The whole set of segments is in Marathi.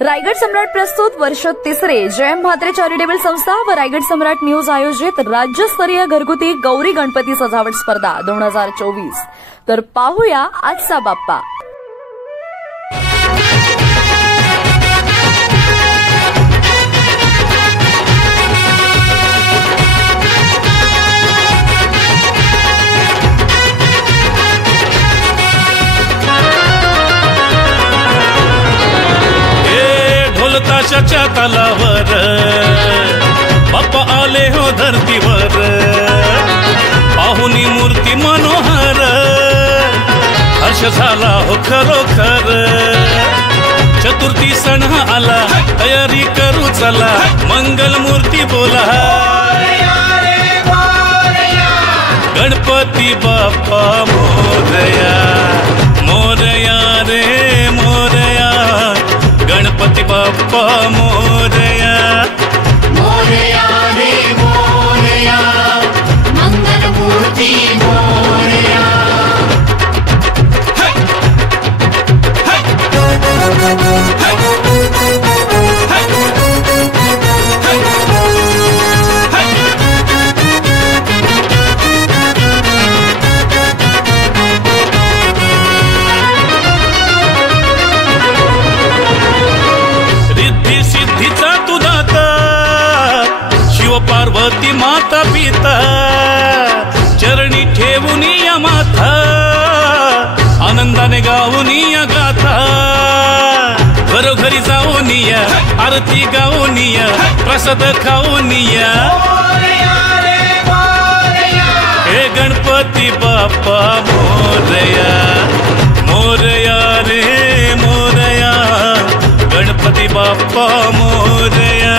रायगड सम्राट प्रस्तुत वर्ष तिसरे जयम म्हात्रे चॅरिटेबल संस्था व रायगड सम्राट न्यूज आयोजित राज्यस्तरीय घरगुती गौरी गणपती सजावट स्पर्धा 2024। तर पाहूया आजचा बाप्पा। ताशाच्या तालावर बाप्पा आले हो धरतीवर, पाहुनी मूर्ती मनोहर, हर्ष झाला हो खरोखर। चतुर्थी सण आला, तयारी करू चला, मंगल मूर्ती बोला, गणपती बाप्पा मोरया, मोरया रे मोरया, गणपती बाप्पा मोरया, मोरया रे मोरया, मंगल मूर्ती मोरया। पार्वती माता पिता चरणी ठेवूनिया माथा, आनंदाने गाऊनिया गाथा, घरोघरी जाऊनिया आरती गाऊनिया, प्रसाद खाऊनिया, हे गणपती बाप्पा मोरया, मोरया रे मोरया, गणपती बाप्पा मोरया,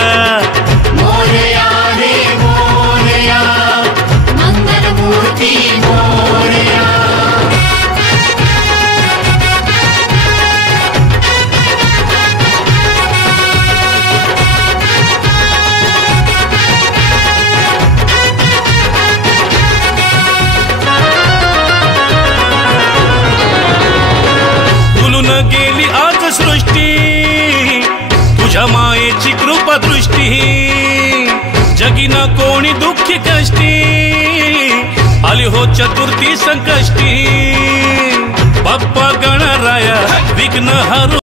मोरया रे मोरया, मंगल मूर्ती मोरया। फुलून गेली आज सृष्टी, तुझ्या मायेची कृपा दृष्टी, जगीन कोणी दुःखी कष्टी, आली हो चतुर्थी संकष्टी, बाप्पा गणराया विघ्न हरू